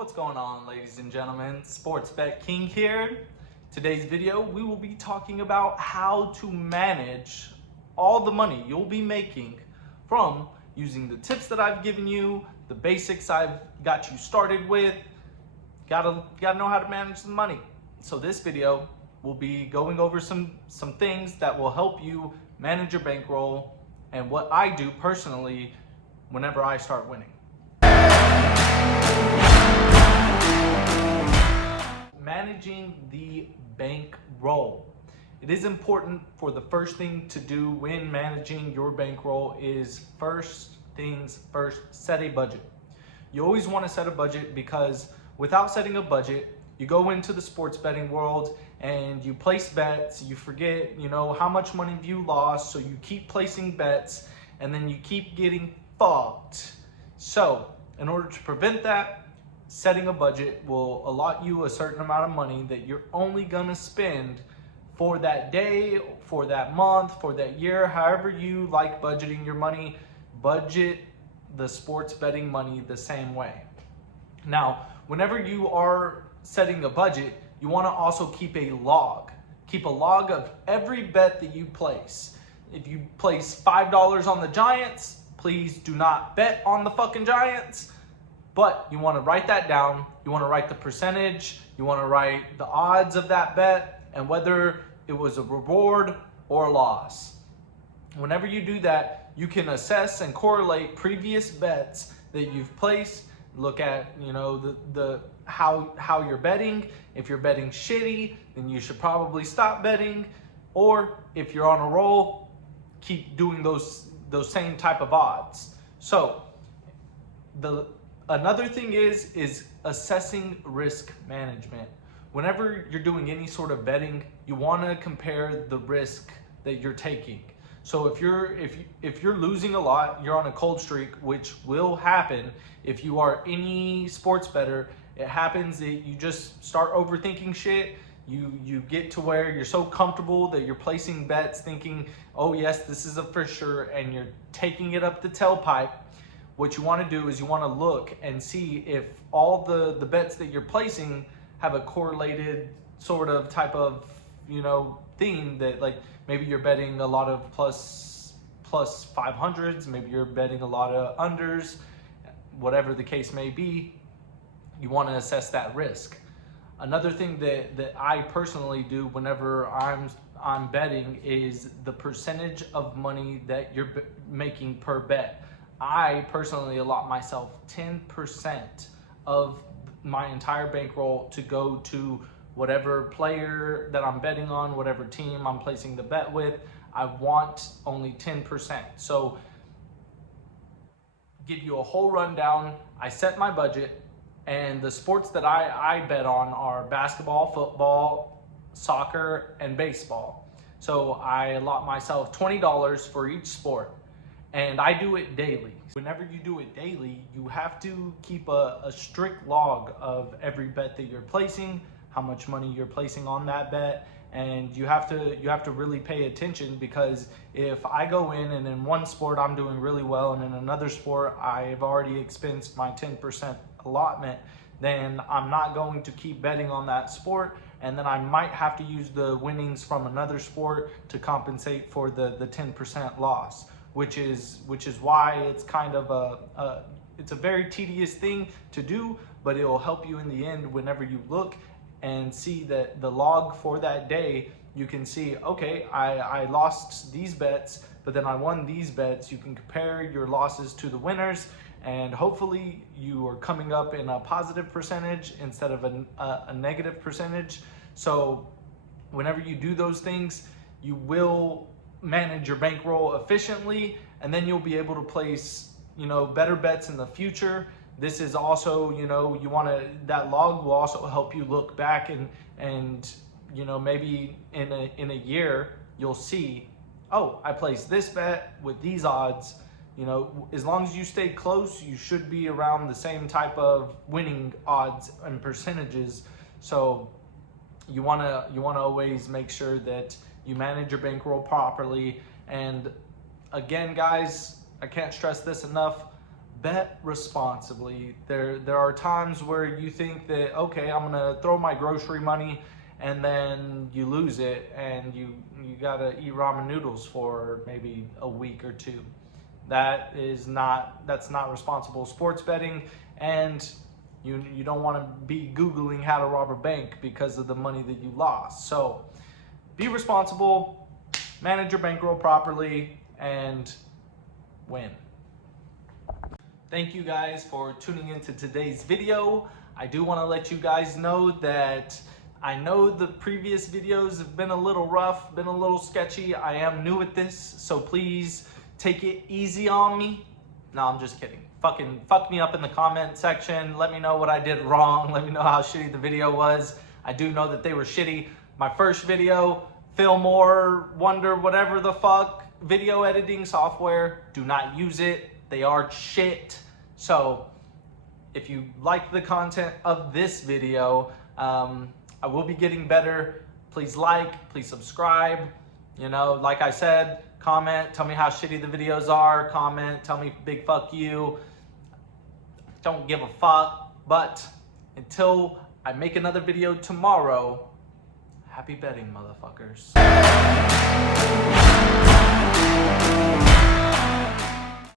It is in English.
What's going on, ladies and gentlemen? Sports Bet King here. Today's video, we will be talking about how to manage all the money you'll be making from using the tips that I've given you, the basics I've got you started with. Gotta know how to manage the money. So this video will be going over some things that will help you manage your bankroll and what I do personally whenever I start winning. Managing the bankroll. It is important for the first thing to do when managing your bankroll is first things first, set a budget. You always want to set a budget because without setting a budget, you go into the sports betting world and you place bets, you forget, how much money have you lost, so you keep placing bets and then you keep getting fucked. So, in order to prevent that, setting a budget will allot you a certain amount of money that you're only gonna spend for that day, for that month, for that year, however you like budgeting your money. Budget the sports betting money the same way. Now, whenever you are setting a budget, you wanna also keep a log. Keep a log of every bet that you place. If you place $5 on the Giants, please do not bet on the fucking Giants. But you want to write that down. You want to write the percentage. You want to write the odds of that bet and whether it was a reward or a loss. Whenever you do that, you can assess and correlate previous bets that you've placed. Look at, how you're betting. If you're betting shitty, then you should probably stop betting. Or if you're on a roll, keep doing those same type of odds. So another thing is assessing risk management. Whenever you're doing any sort of betting, you want to compare the risk that you're taking. So if you're losing a lot, you're on a cold streak, which will happen if you are any sports bettor. It happens that you just start overthinking shit. You get to where you're so comfortable that you're placing bets thinking, oh yes, this is a for sure, and you're taking it up the tailpipe. What you want to do is you want to look and see if all the bets that you're placing have a correlated sort of type of, theme that, like, maybe you're betting a lot of plus 500s, maybe you're betting a lot of unders, whatever the case may be. You want to assess that risk. Another thing that I personally do whenever I'm betting is the percentage of money that you're making per bet. I personally allot myself 10% of my entire bankroll to go to whatever player that I'm betting on, whatever team I'm placing the bet with. I want only 10%. So, give you a whole rundown. I set my budget. And the sports that I bet on are basketball, football, soccer, and baseball. So I allot myself $20 for each sport. And I do it daily. Whenever you do it daily, you have to keep a strict log of every bet that you're placing, how much money you're placing on that bet. And you have to really pay attention, because if I go in and in one sport I'm doing really well and in another sport I've already expensed my 10% allotment, then I'm not going to keep betting on that sport, and then I might have to use the winnings from another sport to compensate for the 10% loss, which is why it's kind of it's a very tedious thing to do, but it will help you in the end. Whenever you look and see that the log for that day, you can see, okay, I lost these bets, but then I won these bets. You can compare your losses to the winners, and hopefully you are coming up in a positive percentage instead of a negative percentage. So whenever you do those things, you will manage your bankroll efficiently, and then you'll be able to place, better bets in the future. This is also, that log will also help you look back and maybe in a year, you'll see, oh, I placed this bet with these odds. As long as you stay close, you should be around the same type of winning odds and percentages. So you wanna always make sure that you manage your bankroll properly. And again, guys, I can't stress this enough. bet responsibly. There are times where you think that, okay, I'm gonna throw my grocery money, and then you lose it and you gotta eat ramen noodles for maybe a week or two. That's not responsible sports betting, and you don't want to be Googling how to rob a bank because of the money that you lost. So be responsible, manage your bankroll properly, and win. Thank you guys for tuning into today's video. I do want to let you guys know that I know the previous videos have been a little rough, been a little sketchy. I am new at this, so please take it easy on me. No, I'm just kidding. Fucking fuck me up in the comment section. Let me know what I did wrong. Let me know how shitty the video was. I do know that they were shitty. My first video, Fillmore, Wonder, whatever the fuck, video editing software, do not use it. They are shit. So if you like the content of this video, I will be getting better. Please like, please subscribe. You know, like I said, comment, tell me how shitty the videos are. Comment, tell me big fuck you. Don't give a fuck. But until I make another video tomorrow, happy betting, motherfuckers.